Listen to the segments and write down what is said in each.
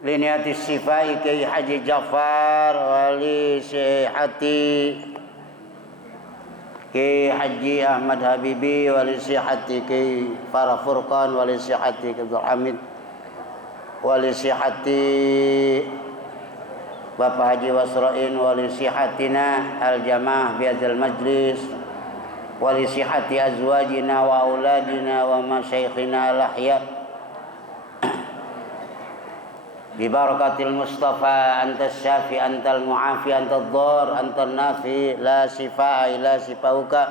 Liniati sifai Kiai Haji Ja'far wali sihati Kiai Haji Ahmad Habibi wali sihati Kiai Farah Furqan wali sihati Kiai Abdul Hamid wali sihati Bapak Haji Wasra'in wali sihatina al-jamaah biadzal majlis wali sihati azwajina wa auladina wa masyaikhina al-ahya Bibarakatil Mustafa antas syafi antal muafi antal dhar antal nafi la sifaa ila sifauka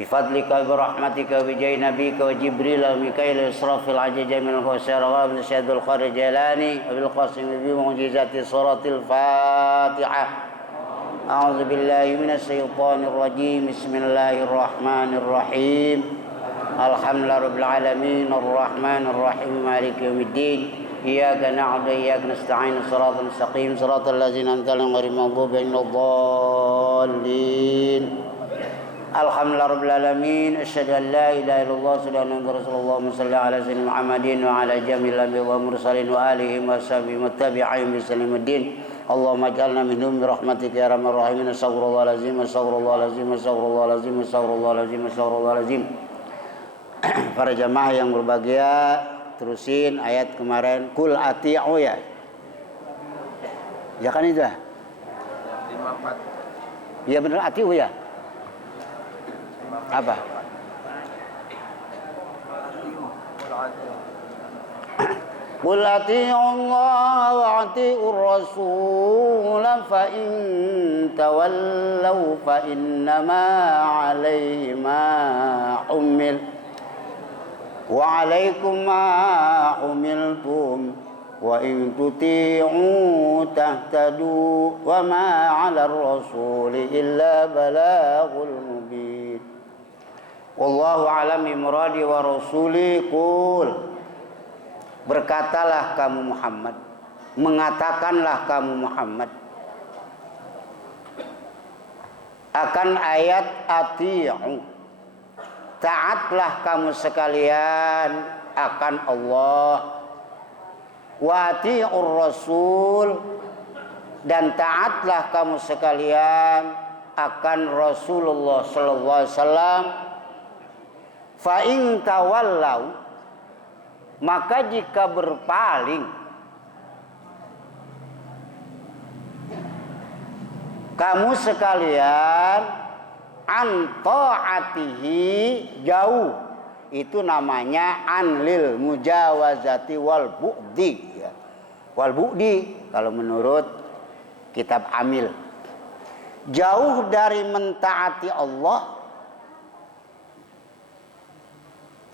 bifadlika birahmatika bijai nabika wa jibril wa mikail israfil ajaja min al-khusar wa bil syadul khari jalani wa bil qasim bi mu'jizati suratil fatihah a'udzu billahi minasy syaithanir rajim bismillahirrahmanirrahim alhamdulillahi rabbil alamin arrahmanir rahim maliki yaumiddin Iyyaka na'budu wa iyyaka nasta'in shiratal mustaqim shiratal ladzina an'amta 'alaihim ghairil maghdubi 'alaihim waladdallin Alhamdulillahirabbil alamin asyhadu an la ilaha illallah wa asyhadu anna rasulullah sallallahu alaihi wasallam Muhammadin wa ala jami'il anbiya'i wa mursalin wa alihi wa sahbihi muttabi'in bi salimiddin Allahumma ij'alna minhum bi rahmatika ya arhamar rahimin astaghfirullahalazim astaghfirullahalazim astaghfirullahalazim astaghfirullahalazim astaghfirullahalazim Para jamaah yang berbahagia, terusin ayat kemarin kul ati'u ya. Ya kan itu? 54. Ya benar ati'u ya. Apa? Qul ati'u Allah wa ati'u Rasul fa in tawallaw fa innama 'alaihi ma ummil wa 'alaikum ma humiltum wa in tuti'u tahtadu wa ma 'ala ar-rasuli illa balaghul mubin wallahu a'lam bi muradi wa rasuli qul berkatalah kamu Muhammad mengatakanlah kamu Muhammad akan ayat ati'u taatlah kamu sekalian akan Allah wa ati'ur rasul dan taatlah kamu sekalian akan Rasulullah sallallahu alaihi wasallam fa in tawallau maka jika berpaling kamu sekalian an ta'atihi jauh itu namanya anlil mujawazati wal bu'di ya. Wal bu'di kalau menurut kitab Amil jauh dari mentaati Allah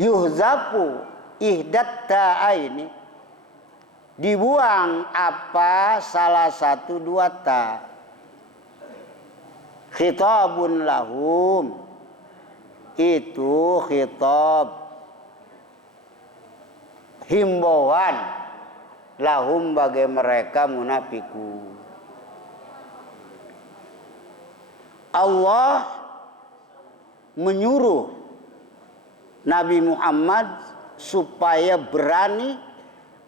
yuhzafu ihdat ta'aini dibuang apa salah satu dua ta khitabun lahum itu khitab himbauan lahum bagi mereka munafikun Allah menyuruh Nabi Muhammad supaya berani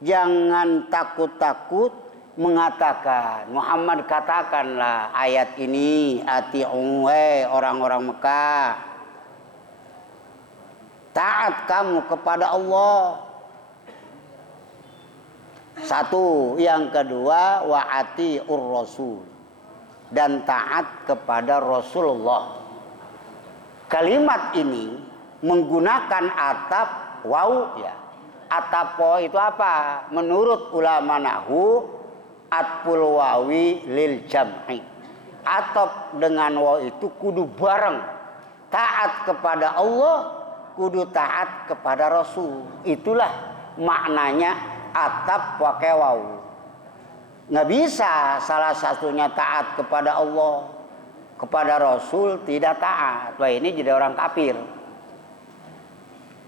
jangan takut-takut mengatakan Muhammad katakanlah ayat ini ati'u orang-orang Mekah taat kamu kepada Allah satu yang kedua wa ati'ur rasul dan taat kepada Rasulullah kalimat ini menggunakan atap waw ya atapo itu apa menurut ulama nahwu atful wawi lil jam'i atap dengan waw itu kudu bareng taat kepada Allah kudu taat kepada Rasul itulah maknanya atap pakai waw nggak bisa salah satunya taat kepada Allah kepada Rasul tidak taat wah ini jadi orang kafir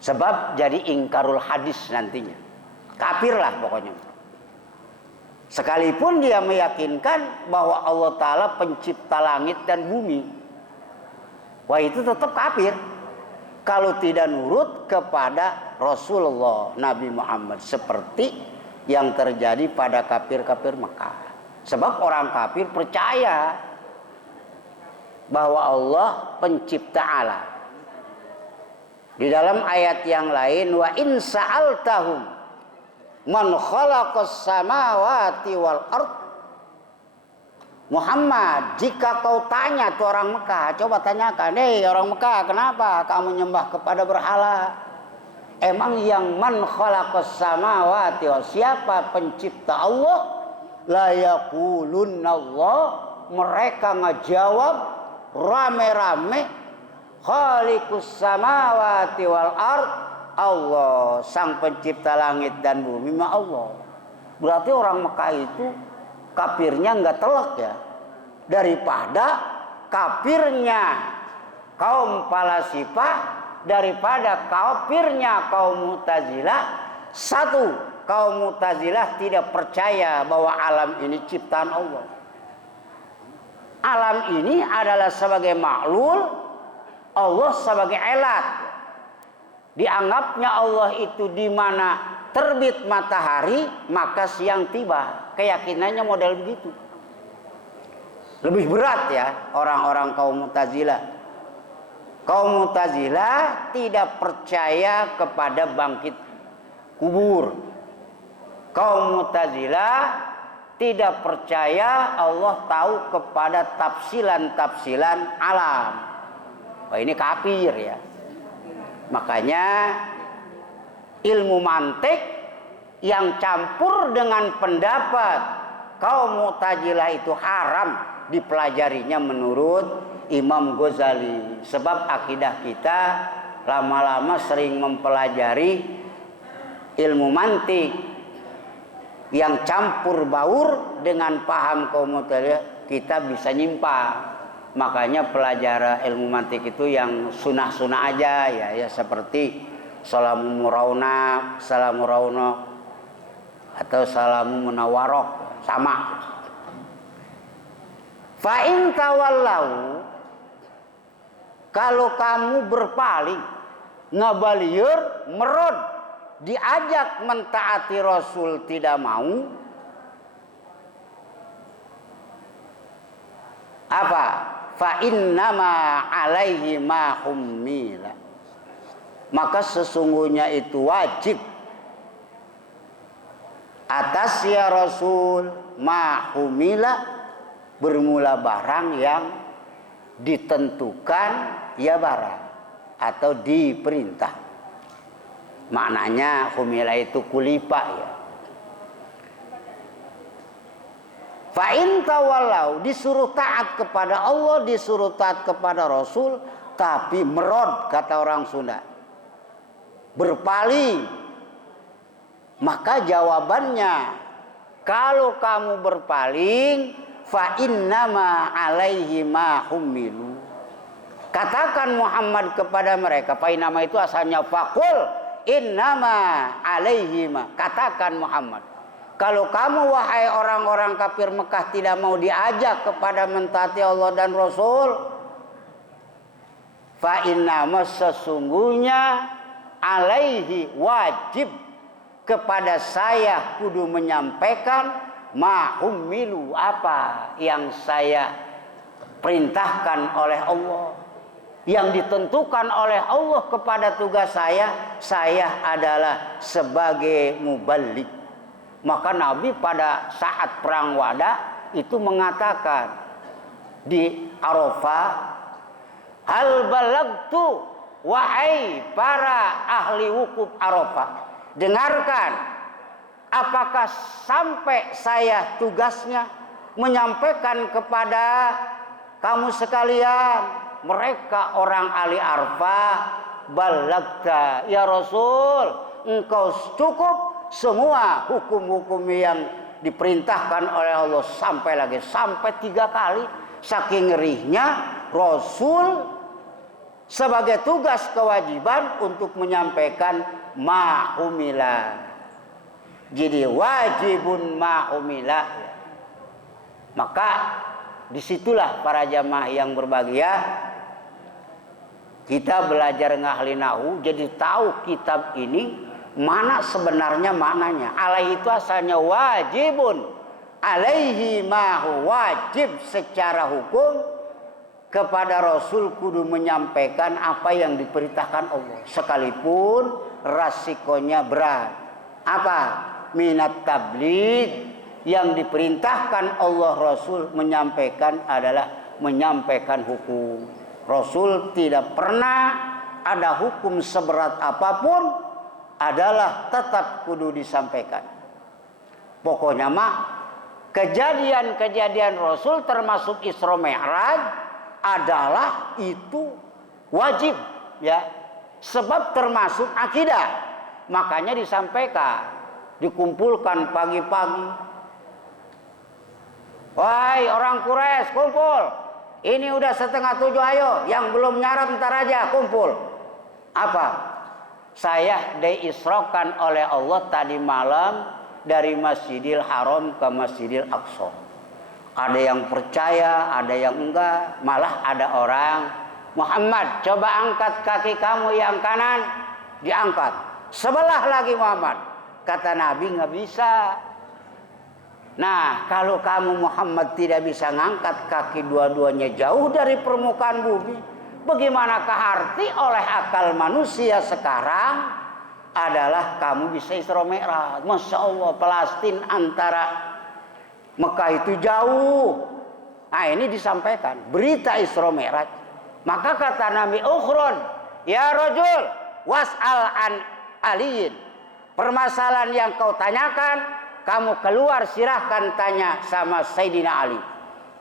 sebab jadi ingkarul hadis nantinya kafir lah pokoknya sekalipun dia meyakinkan bahwa Allah Ta'ala pencipta langit dan bumi wah itu tetap kafir kalau tidak nurut kepada Rasulullah Nabi Muhammad seperti yang terjadi pada kafir-kafir Mekah. Sebab orang kafir percaya bahwa Allah pencipta alam. Di dalam ayat yang lain, wa in sa'altahum man khalaqas samawati wal ard. Muhammad, jika kau tanya tuh orang Mekah, coba tanyakan, orang Mekah, kenapa kamu nyembah kepada berhala? Emang yang man khalaqas samawati, siapa pencipta Allah? La yaqulunna Allah. Mereka ngejawab rame-rame, khaliqus samawati wal ard. Allah, sang pencipta langit dan bumi, mah Allah. Berarti orang Mekah itu kafirnya nggak telak ya, daripada kafirnya kaum Falasifah, daripada kafirnya kaum Mu'tazilah. Satu, kaum Mu'tazilah tidak percaya bahwa alam ini ciptaan Allah. Alam ini adalah sebagai maklul, Allah sebagai elat. Dianggapnya Allah itu di mana terbit matahari maka siang tiba. Keyakinannya model begitu. Lebih berat ya orang-orang kaum Mu'tazilah. Kaum Mu'tazilah tidak percaya kepada bangkit kubur. Kaum Mu'tazilah tidak percaya Allah tahu kepada tafsilan-tafsilan alam. Wah, ini kafir ya. Makanya ilmu mantik yang campur dengan pendapat kaum Mu'tazilah itu haram dipelajarinya menurut Imam Ghazali. Sebab akidah kita lama-lama sering mempelajari ilmu mantik yang campur baur dengan paham kaum Mu'tazilah, kita bisa nyimpang. Makanya pelajaran ilmu mantik itu yang sunah-sunah aja ya seperti salamu murauna, salamu rauna, atau salamu munawarok, sama. Fa in tawallau, kalau kamu berpaling, ngabalieur, merod, diajak mentaati Rasul tidak mau, apa? Fa innama alaihi ma hummila, maka sesungguhnya itu wajib atas ya Rasul ma humila, bermula barang yang ditentukan ya barang atau diperintah. Maknanya humila itu kulipa ya. Fa in tawallau, disuruh taat kepada Allah, disuruh taat kepada Rasul, tapi merod, kata orang Sunda, berpaling. Maka jawabannya, kalau kamu berpaling, fa innama alaihi ma hummilu. Katakan Muhammad kepada mereka, fa innama itu asalnya faqul innama alaihi ma. Katakan Muhammad, kalau kamu wahai orang-orang kafir Mekah tidak mau diajak kepada mentaati Allah dan Rasul, fa innama, sesungguhnya alaihi, wajib kepada saya kudu menyampaikan ma hummilu, apa yang saya perintahkan oleh Allah, yang ditentukan oleh Allah kepada tugas saya adalah sebagai muballigh. Maka Nabi pada saat perang Wada itu mengatakan di Arafah, hal balagtu, wahai para ahli wukuf Arafah, dengarkan, apakah sampai saya tugasnya menyampaikan kepada kamu sekalian? Mereka orang ahli Arafah, balagta ya Rasul, engkau cukup semua hukum-hukum yang diperintahkan oleh Allah, sampai 3 kali. Saking ngerinya Rasul sebagai tugas kewajiban untuk menyampaikan ma'umila. Jadi wajibun ma'umila. Maka disitulah para jamaah yang berbahagia, kita belajar ngahli nahu, jadi tahu kitab ini mana sebenarnya maknanya. Alaihi itu asalnya wajibun. Alaihi mahu wajib secara hukum kepada Rasul kudu menyampaikan apa yang diperintahkan Allah. Sekalipun rasikonya berat. Apa? Minat tabligh, yang diperintahkan Allah Rasul menyampaikan adalah menyampaikan hukum. Rasul tidak pernah ada hukum seberat apapun adalah tetap kudu disampaikan. Pokoknya mah kejadian-kejadian Rasul termasuk Isra Mi'raj adalah itu wajib ya. Sebab termasuk akidah. Makanya disampaikan, dikumpulkan pagi-pagi. Wahai orang Quraisy, kumpul. Ini udah 6:30, ayo. Yang belum nyarap ntar aja kumpul. Apa? Saya diisrokan oleh Allah tadi malam dari Masjidil Haram ke Masjidil Aqsa. Ada yang percaya, ada yang enggak. Malah ada orang, Muhammad, coba angkat kaki kamu yang kanan. Diangkat. Sebelah lagi Muhammad. Kata Nabi, nggak bisa. Nah, kalau kamu Muhammad tidak bisa ngangkat kaki dua-duanya jauh dari permukaan bumi, bagaimanakah arti oleh akal manusia sekarang adalah kamu bisa Isra Mi'raj? Masya Allah, Palestina antara Mekah itu jauh. Nah, ini disampaikan berita Isra Mi'raj. Maka kata Nabi, ukhron ya rajul was'al an aliyin. Permasalahan yang kau tanyakan, kamu keluar silahkan tanya sama Sayyidina Ali.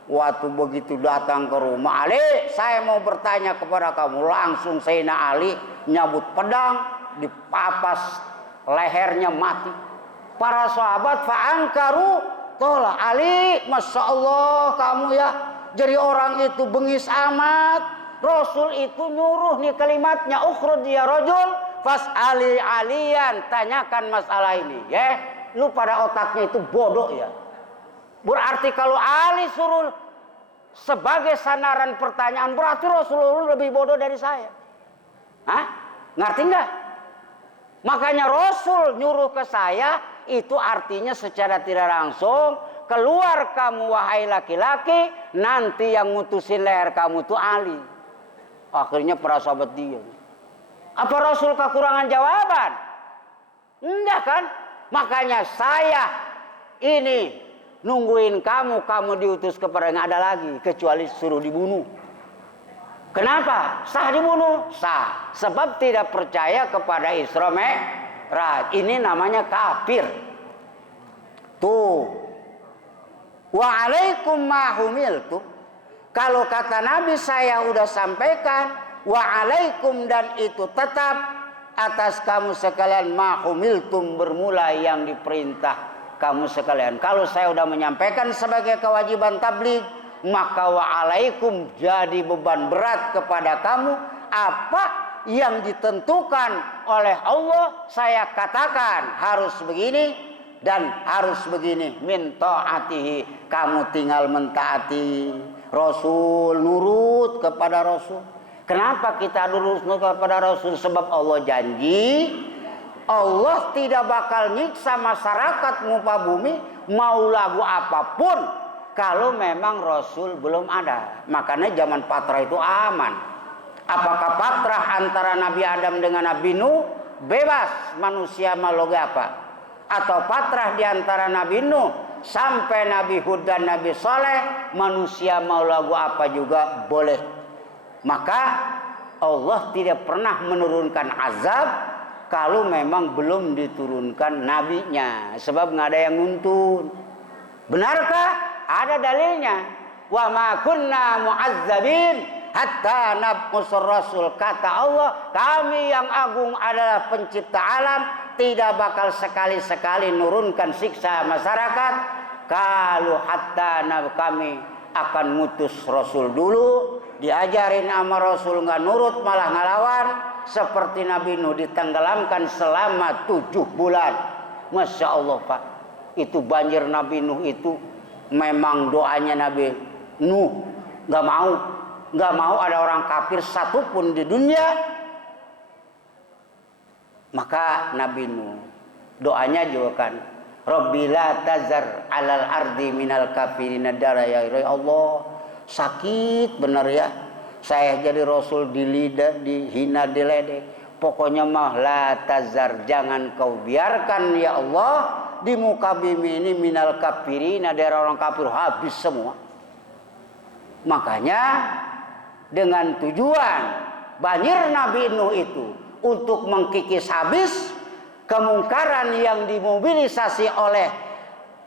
Waktu begitu datang ke rumah Ali, saya mau bertanya kepada kamu. Langsung Sayyidina Ali nyabut pedang, dipapas lehernya mati. Para sahabat fa'angkaru, tolah Ali, Masya Allah kamu ya jadi orang itu bengis amat. Rasul itu nyuruh nih kalimatnya, ukhrud ya rajul fas'ali aliyan, tanyakan masalah ini ya. Lu pada otaknya itu bodoh ya. Berarti kalau Ali suruh sebagai sandaran pertanyaan, berarti Rasulullah lebih bodoh dari saya. Hah? Ngerti nggak? Makanya Rasul nyuruh ke saya, itu artinya secara tidak langsung, keluar kamu wahai laki-laki, nanti yang mutusin leher kamu itu Ali. Akhirnya para sahabat diam. Apa Rasul kekurangan jawaban? Enggak kan? Makanya saya ini nungguin kamu diutus kepada nggak ada lagi kecuali suruh dibunuh. Kenapa? Sah dibunuh? Sah. Sebab tidak percaya kepada Isra Mi'raj. Ini namanya kafir. Tuh. Wa alaikum ma humiltu. Kalau kata Nabi saya udah sampaikan, wa alaikum, dan itu tetap atas kamu sekalian mahumiltum, bermula yang diperintah kamu sekalian. Kalau saya sudah menyampaikan sebagai kewajiban tabligh, maka wa alaikum jadi beban berat kepada kamu. Apa yang ditentukan oleh Allah saya katakan harus begini dan harus begini. Min ta'atihi, kamu tinggal mentaati Rasul, nurut kepada Rasul. Kenapa kita lurus kepada Rasul? Sebab Allah janji Allah tidak bakal nyiksa masyarakat muka bumi mau lagu apapun kalau memang Rasul belum ada. Makanya zaman Patrah itu aman. Apakah Patrah antara Nabi Adam dengan Nabi Nuh? Bebas manusia mau lagu apa? Atau Patrah di antara Nabi Nuh sampai Nabi Hud dan Nabi Saleh, manusia mau lagu apa juga boleh. Maka Allah tidak pernah menurunkan azab kalau memang belum diturunkan nabinya. Sebab nggak ada yang nuntun. Benarkah? Ada dalilnya. Wa ma kunna mu'azzabin hatta nab'usur rasul. Kata Allah, kami yang agung adalah pencipta alam, tidak bakal sekali-sekali nurunkan siksa masyarakat kalau hatta kami akan mutus Rasul dulu, diajarin sama Rasul nggak nurut malah ngelawan, seperti Nabi Nuh ditenggelamkan selama 7 bulan. Masya Allah Pak, itu banjir Nabi Nuh itu memang doanya Nabi Nuh, nggak mau ada orang kafir satupun di dunia Maka Nabi Nuh doanya juga kan, Rabbi la tazar alal ardi minal kafirina daraya. Ya Allah, sakit benar ya. Saya jadi rasul dihina, diledek. Pokoknya mah la tazar, jangan kau biarkan ya Allah di muka bumi ini minal kafirina, daerah orang kafir habis semua. Makanya dengan tujuan banjir Nabi Nuh itu untuk mengkikis habis kemungkaran yang dimobilisasi oleh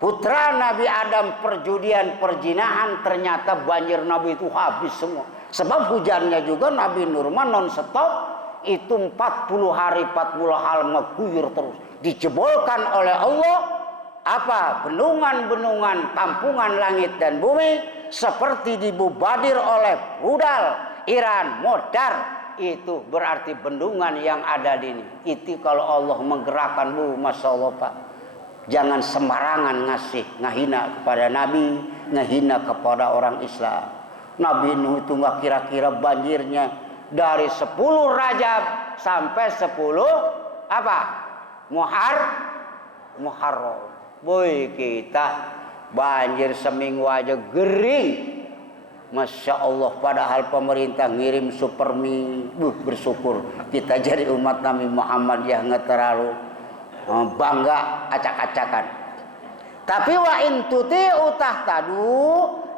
putra Nabi Adam, perjudian, perzinahan, ternyata banjir Nabi itu habis semua. Sebab hujannya juga Nabi Nuh non stop, itu 40 hari 40 hal mengguyur terus. Dijebolkan oleh Allah apa? Bendungan-bendungan tampungan langit dan bumi seperti dibubadir oleh rudal Iran, Modar. Itu berarti bendungan yang ada di ini. Itu kalau Allah menggerakkan, Masya Allah Pak. Jangan sembarangan ngahina kepada Nabi, ngahina kepada orang Islam. Nabi Nuh itu nggak kira-kira banjirnya dari 10 Rajab sampai 10 apa? Muharram. Boy, kita banjir seminggu aja gering. Masya Allah, padahal pemerintah ngirim supermi. Bersyukur kita jadi umat Nabi Muhammad yang nggak terlalu bangga acak-acakan. Tapi wa in tuti'u tahtadu,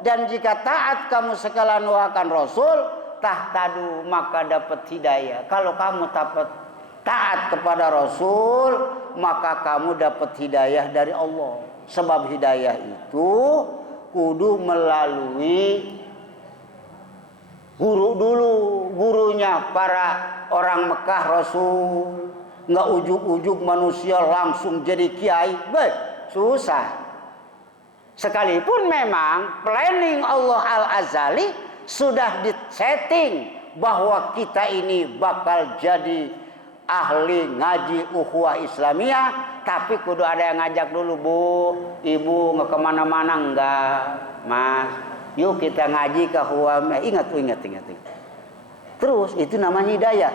dan jika taat kamu sekalian akan Rasul, tahtadu, maka dapat hidayah. Kalau kamu taat kepada Rasul, maka kamu dapat hidayah dari Allah. Sebab hidayah itu kudu melalui guru dulu, gurunya para orang Mekah Rasul. Nggak ujuk-ujuk manusia langsung jadi kiai, susah. Sekalipun memang planning Allah Al-Azali sudah disetting bahwa kita ini bakal jadi ahli ngaji ukhuwah Islamiyah, tapi kudu ada yang ngajak dulu, Bu, Ibu nggak kemana-mana enggak, Mas. Yuk kita ngaji ke Huwam. Ingat. Terus itu namanya hidayah.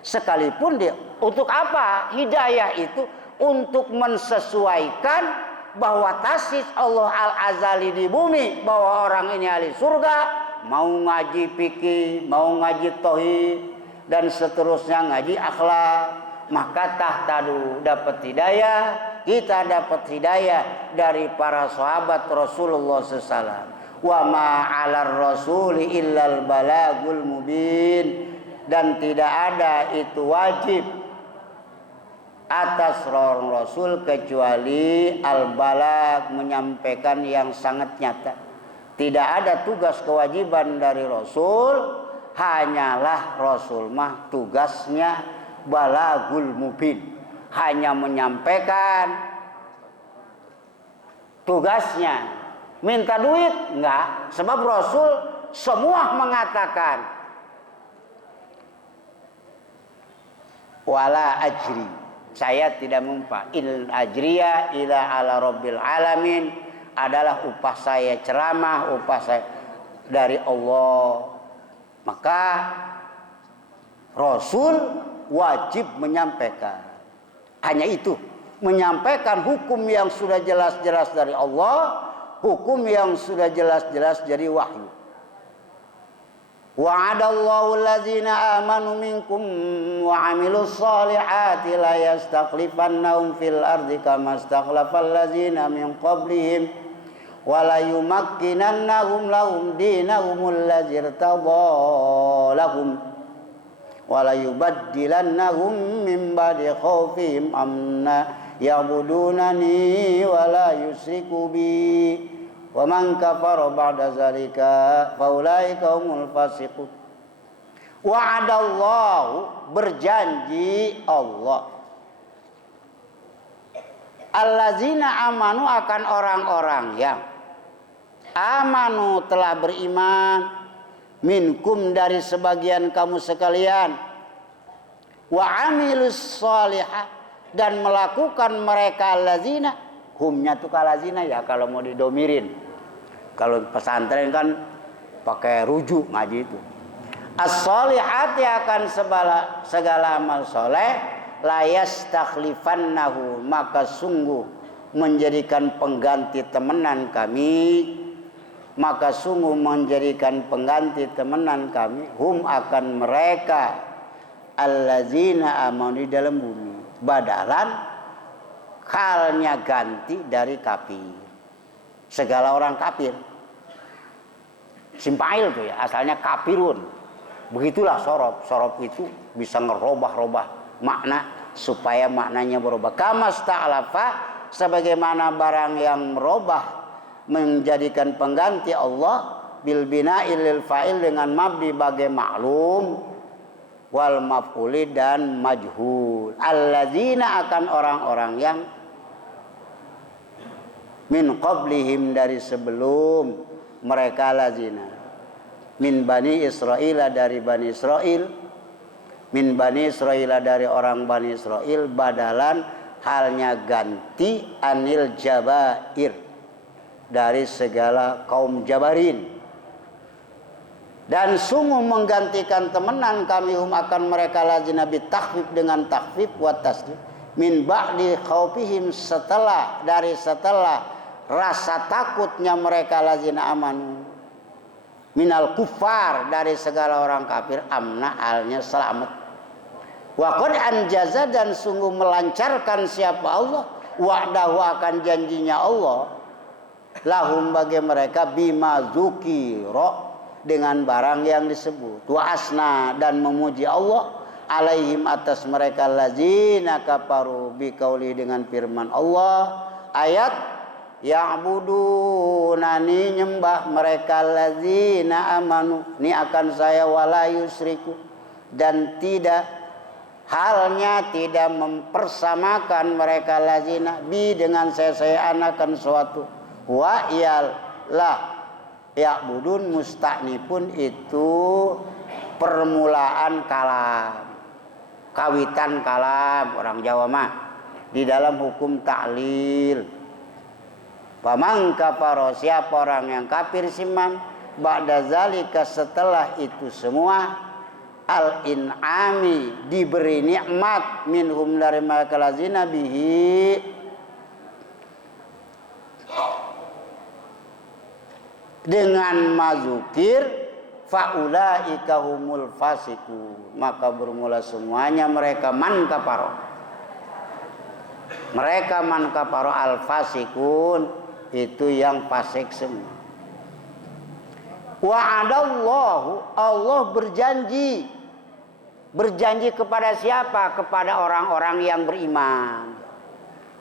Sekalipun dia untuk apa? Hidayah itu untuk mensesuaikan bahwa tasis Allah Al-Azali di bumi, bahwa orang ini ahli surga, mau ngaji fikih, mau ngaji tauhid, dan seterusnya ngaji akhlak, maka tahtadu, dapat hidayah. Kita dapat hidayah dari para sahabat Rasulullah SAW. Wa ma 'alar rasuli illal balagul mubin, dan tidak ada itu wajib atas seorang rasul kecuali al-balag, menyampaikan yang sangat nyata. Tidak ada tugas kewajiban dari rasul, hanyalah rasul mah tugasnya balagul mubin, hanya menyampaikan tugasnya. Minta duit? Enggak. Sebab Rasul semua mengatakan wala ajri, saya tidak memupah. Il ajriya ila ala rabbil alamin, adalah upah saya ceramah, upah saya dari Allah. Maka Rasul wajib menyampaikan. Hanya itu, menyampaikan hukum yang sudah jelas-jelas dari Allah, hukum yang sudah jelas-jelas dari wahyu. Wa'adallahu allazina amanu minkum wa 'amilus solihati la yastakhlifannahum fil ardi kama istakhlafal ladzina min qablihim wa la yumakkinannahum lahum dinahumul ladzi irtadha lahum wa la yubaddilannahum min ba'di khaufihim amna ya'budunani wa la yusyriku bi wa man kafara ba'da zalika fa ulaika humul fasiqun. Wa'adallahu, berjanji Allah, allazina amanu, akan orang-orang yang amanu, telah beriman, minkum, dari sebagian kamu sekalian, wa amilus sholihah, dan melakukan mereka allazina, humnya tuh kalazina ya kalau mau didomirin. Kalau pesantren kan pakai rujuk ngaji itu. As-solihati, akan segala amal soleh, la yastakhlifannahu, maka sungguh menjadikan pengganti temenan kami, maka sungguh menjadikan pengganti temenan kami, hum akan mereka, allazina amanu, di dalam bumi, badalan halnya ganti dari kafir, segala orang kafir. Simpail tuh ya, asalnya kafirun. Begitulah sorob. Sorob itu bisa ngerubah-rubah makna supaya maknanya berubah. Kama sta'alafa, sebagaimana barang yang merubah menjadikan pengganti Allah, bil bina'il lil fa'il, dengan mabdi bagai maklum, wal maf'uli dan majhul. Alladzina, akan orang-orang yang min qablihim, dari sebelum mereka, lazina, min bani Israel, dari bani Israel, min bani Israel, dari orang bani Israel, badalan halnya ganti, anil jabair, dari segala kaum jabarin. Dan sungguh menggantikan temenan kami hum akan mereka, lazina, bitakhfif, dengan takhfif, wa tasdid, min ba'di khaufihim, setelah rasa takutnya mereka, lazina amanu, minal kufar, dari segala orang kafir, amna, halnya selamat. Wa qad anjaza, dan sungguh melancarkan siapa Allah, wa'dahu, akan janjinya Allah, lahum, bagi mereka, bima dzukira, dengan barang yang disebut, wa asna, dan memuji Allah, alaihim, atas mereka, lazina kafaru, biqauli, dengan firman Allah, ayat ya'budunani, nyembah mereka, lazina amanu, ini akan saya, wala yusriku, dan tidak, halnya tidak mempersamakan mereka, lazina, bi, dengan saya anakan suatu, wa iyalah ya'budun, musta'nifun, itu permulaan kalam, kawitan kalam, orang Jawa mah di dalam hukum ta'lil. Faman kafara, siapa orang yang kafir, siman, ba'da zalika, setelah itu semua, al-in'ami, diberi nikmat, minhum, dari mereka, lazina, bihi, dengan mazukir, faulaika humul fasiku, maka bermula semuanya mereka, man kafara, mereka man kafara, al fasikun, itu yang fasik semua. Wa'adallahu, Allah berjanji kepada siapa? Kepada orang-orang yang beriman,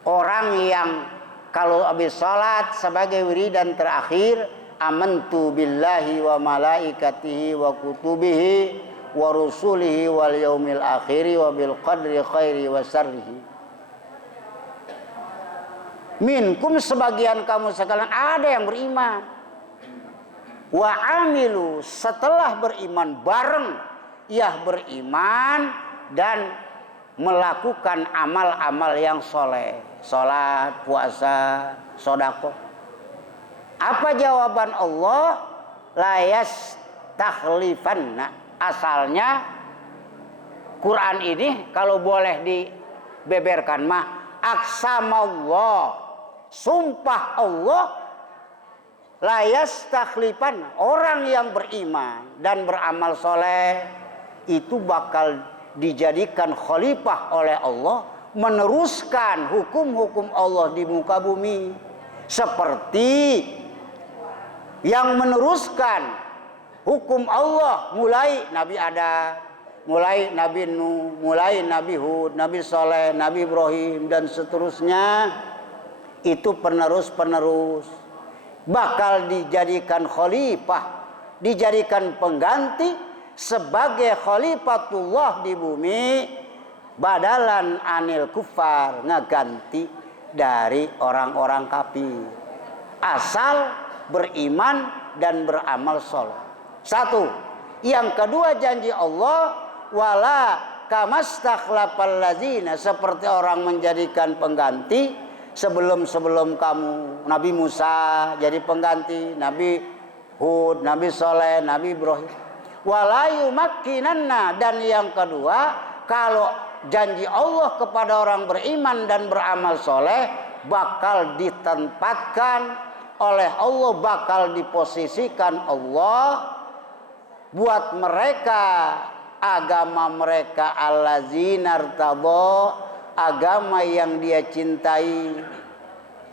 orang yang kalau habis sholat sebagai wiridan terakhir, amantu billahi wa malaikatihi wa kutubihi wa rusulihi wal yaumil akhiri wa bil qadri khairi wa syarrihi. Minkum, sebagian kamu sekalian ada yang beriman. Wa amilu, setelah beriman bareng, ya beriman dan melakukan amal-amal yang soleh, sholat, puasa, sodako. Apa jawaban Allah? La yastakhlifanna. Asalnya Quran ini kalau boleh dibeberkan mah, aksamallah, sumpah Allah, la yastakhlifan, orang yang beriman dan beramal soleh itu bakal dijadikan khalifah oleh Allah, meneruskan hukum-hukum Allah di muka bumi, seperti yang meneruskan hukum Allah mulai Nabi Adam, mulai Nabi Nuh, mulai Nabi Hud, Nabi Saleh, Nabi Ibrahim, dan seterusnya. Itu penerus-penerus bakal dijadikan khalifah, dijadikan pengganti sebagai khalifatullah di bumi, badalan anil kufar, ngeganti dari orang-orang kafir, asal beriman dan beramal soleh. Satu. Yang kedua, janji Allah, wala kamastakhlafal ladzina, seperti orang menjadikan pengganti sebelum kamu, Nabi Musa jadi pengganti, Nabi Hud, Nabi Saleh, Nabi Ibrahim. Wala yumakkinanna, dan yang kedua, kalau janji Allah kepada orang beriman dan beramal soleh bakal ditempatkan oleh Allah, bakal diposisikan Allah buat mereka agama mereka allazina irtadha, agama yang dia cintai.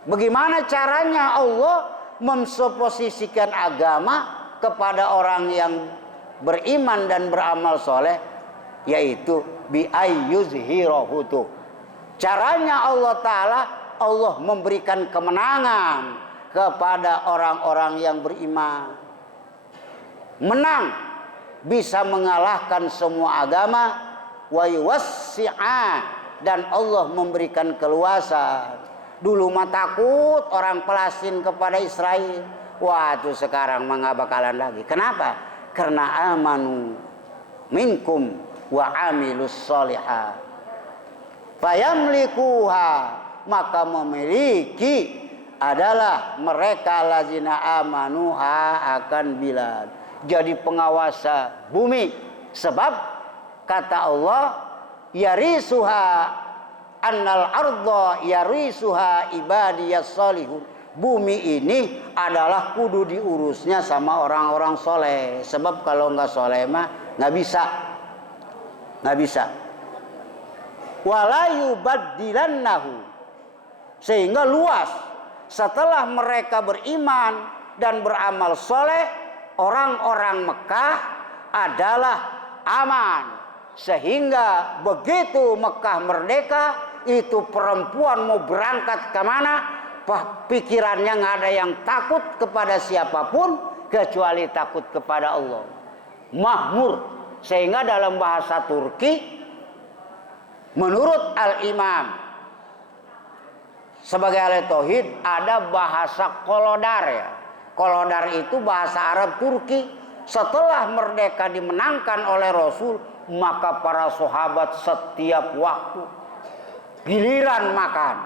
Bagaimana caranya Allah memposisikan agama kepada orang yang beriman dan beramal soleh? Yaitu bi ayyuzhirahu. Caranya Allah Ta'ala, Allah memberikan kemenangan kepada orang-orang yang beriman. Menang, bisa mengalahkan semua agama. Wa yuwassi'a, dan Allah memberikan keluasan. Dulu mah takut orang Palestina kepada Israel. Waduh, sekarang mah nggak bakalan lagi. Kenapa? Karena amanu minkum wa amilus solihat. Fayamlikuha, maka memiliki adalah mereka lazina amanuha akan bilad, jadi penguasa bumi. Sebab kata Allah, yarisuha annal arda yarisuha ibadiyas solihun, bumi ini adalah kudu diurusnya sama orang-orang soleh. Sebab kalau nggak soleh mah nggak bisa. Wala yubaddilannahu, sehingga luas. Setelah mereka beriman dan beramal soleh, orang-orang Mekah adalah aman. Sehingga begitu Mekah merdeka, itu perempuan mau berangkat kemana, pikirannya nggak ada yang takut kepada siapapun kecuali takut kepada Allah. Mahmur. Sehingga dalam bahasa Turki, menurut Al-Imam sebagai ahli tauhid, ada bahasa kolodar ya. Kolodar itu bahasa Arab Turki. Setelah merdeka dimenangkan oleh Rasul, maka para sahabat setiap waktu giliran makan.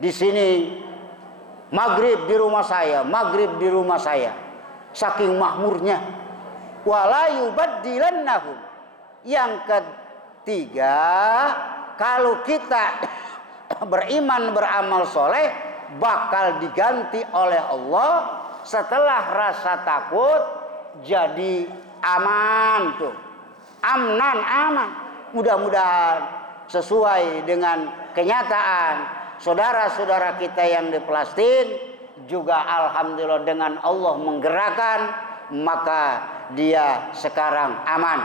Di sini maghrib di rumah saya, maghrib di rumah saya. Saking makmurnya. Wala yubaddilannahum. Yang ketiga, kalau kita beriman beramal soleh bakal diganti oleh Allah setelah rasa takut jadi aman tuh. Amnan, aman. Mudah-mudahan sesuai dengan kenyataan saudara-saudara kita yang di Palestina juga alhamdulillah dengan Allah menggerakkan, maka dia sekarang aman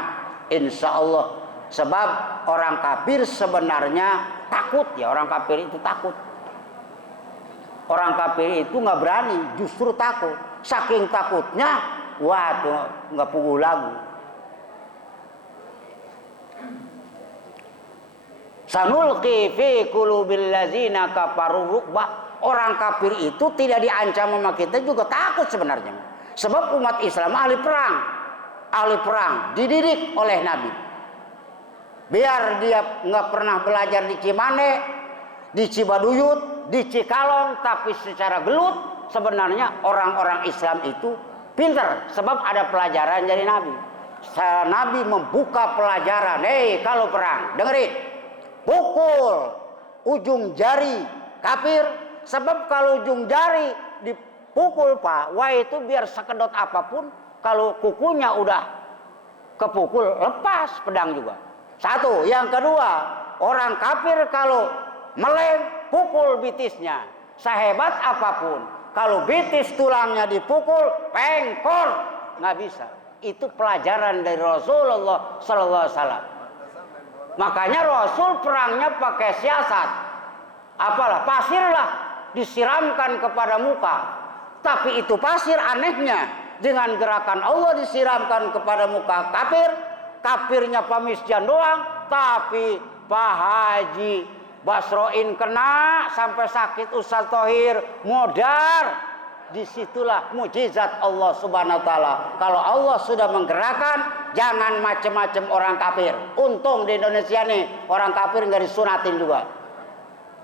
insya Allah. Sebab orang kafir sebenarnya takut ya, orang kafir itu takut. Orang kafir itu nggak berani, justru takut. Saking takutnya, waduh nggak pukul lagu. Sanulqi fi qulubil ladzina kafaru ru'ba. Orang kafir itu tidak diancam sama kita juga takut sebenarnya. Sebab umat Islam ahli perang, dididik oleh Nabi. Biar dia nggak pernah belajar di Cimande, di Cibaduyut, di Cikalong, tapi secara gelut sebenarnya orang-orang Islam itu pintar. Sebab ada pelajaran dari Nabi. Nabi membuka pelajaran. Kalau perang, dengerin, pukul ujung jari kafir. Sebab kalau ujung jari dipukul Pak, wah itu biar sekedot apapun, kalau kukunya udah kepukul lepas pedang juga. Satu, yang kedua, orang kafir kalau meleng pukul bitisnya, sehebat apapun, kalau bitis tulangnya dipukul, pengkor, nggak bisa. Itu pelajaran dari Rasulullah Sallallahu Alaihi Wasallam. Makanya Rasul perangnya pakai siasat, apalah pasir lah disiramkan kepada muka. Tapi itu pasir anehnya dengan gerakan Allah disiramkan kepada muka kafir. Kafirnya pamisjan doang, tapi Pak Haji Basroin kena sampai sakit, Ustaz Thohir modar. Disitulah mujizat Allah Subhanahu Wa Taala. Kalau Allah sudah menggerakkan, jangan macam-macam orang kafir. Untung di Indonesia nih orang kafir nggak disunatin juga.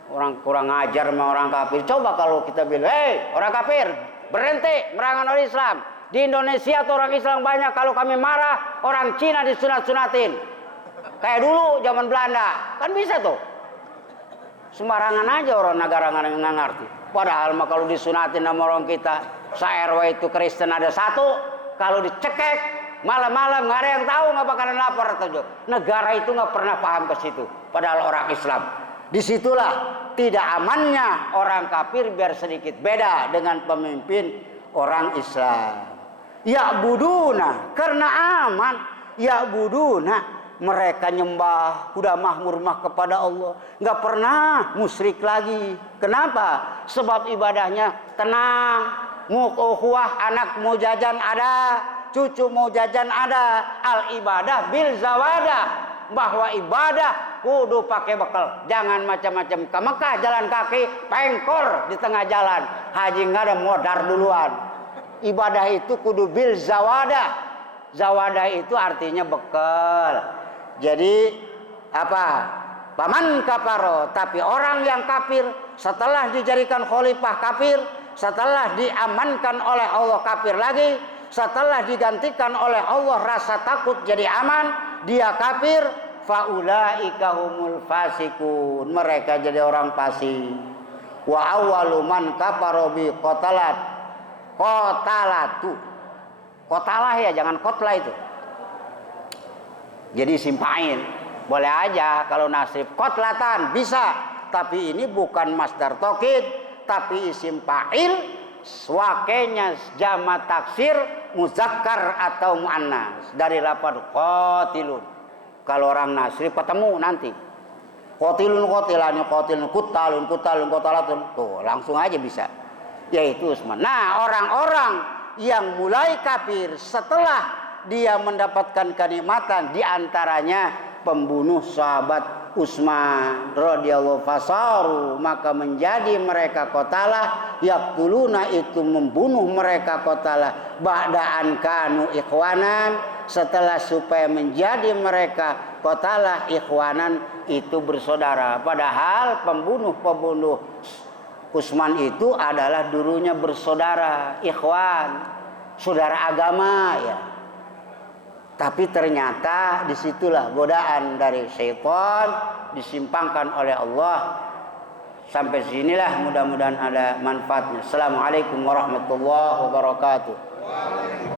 Orang kurang ajar sama orang kafir. Coba kalau kita bilang, orang kafir berhenti merangan orang Islam. Di Indonesia atau orang Islam banyak, kalau kami marah orang Cina disunat-sunatin. Kayak dulu zaman Belanda, kan bisa tuh. Sembarangan aja orang negara nggak ngerti. Padahal mah kalau disunatin sama orang kita, se-RW itu Kristen ada satu, kalau dicekek malam-malam nggak ada yang tahu, nggak bakalan lapor atau negara itu nggak pernah paham ke situ. Padahal orang Islam. Disitulah tidak amannya orang kafir biar sedikit beda dengan pemimpin orang Islam. Ya buduna karena aman, ya buduna. Mereka nyembah, udah mahmur kepada Allah, nggak pernah musyrik lagi. Kenapa? Sebab ibadahnya tenang. Mau ukhuwah, anak mau jajan ada, cucu mau jajan ada. Al ibadah bil zawadah, bahwa ibadah kudu pakai bekal. Jangan macam-macam ke Mekah jalan kaki, pengkor di tengah jalan. Haji nggak ada modar duluan. Ibadah itu kudu bil zawadah. Zawadah itu artinya bekal. Jadi apa? Paman kafaro, tapi orang yang kafir setelah dijadikan khalifah kafir, setelah diamankan oleh Allah kafir lagi, setelah digantikan oleh Allah rasa takut jadi aman, dia kafir, faulaika humul fasikun, mereka jadi orang fasik. Wa awwalu man kafara bi qatalatu. Qatalah ya, jangan qatla itu. Jadi simpain, boleh aja kalau nasib kotlatan bisa, tapi ini bukan masdar tokid, tapi isim fa'il, wakenya jamak taksir muzakkar atau muannas dari lafaz qatilun. Kalau orang nasrif ketemu nanti qatilun qatilannya qatilun kutalun qatalatun, tuh langsung aja bisa. Yaitu Utsman. Nah, orang-orang yang mulai kafir setelah dia mendapatkan kenikmatan, diantaranya pembunuh sahabat Utsman radhiyallahu fasaru, maka menjadi mereka qatalah yaqtuluna, itu membunuh mereka qatalah ba'daan kanu ikhwanan, setelah supaya menjadi mereka qatalah ikhwanan, itu bersaudara. Padahal pembunuh Utsman itu adalah dulunya bersaudara, ikhwan, saudara agama ya. Tapi ternyata disitulah godaan dari syaitan disimpangkan oleh Allah. Sampai sinilah, mudah-mudahan ada manfaatnya. Assalamualaikum warahmatullahi wabarakatuh.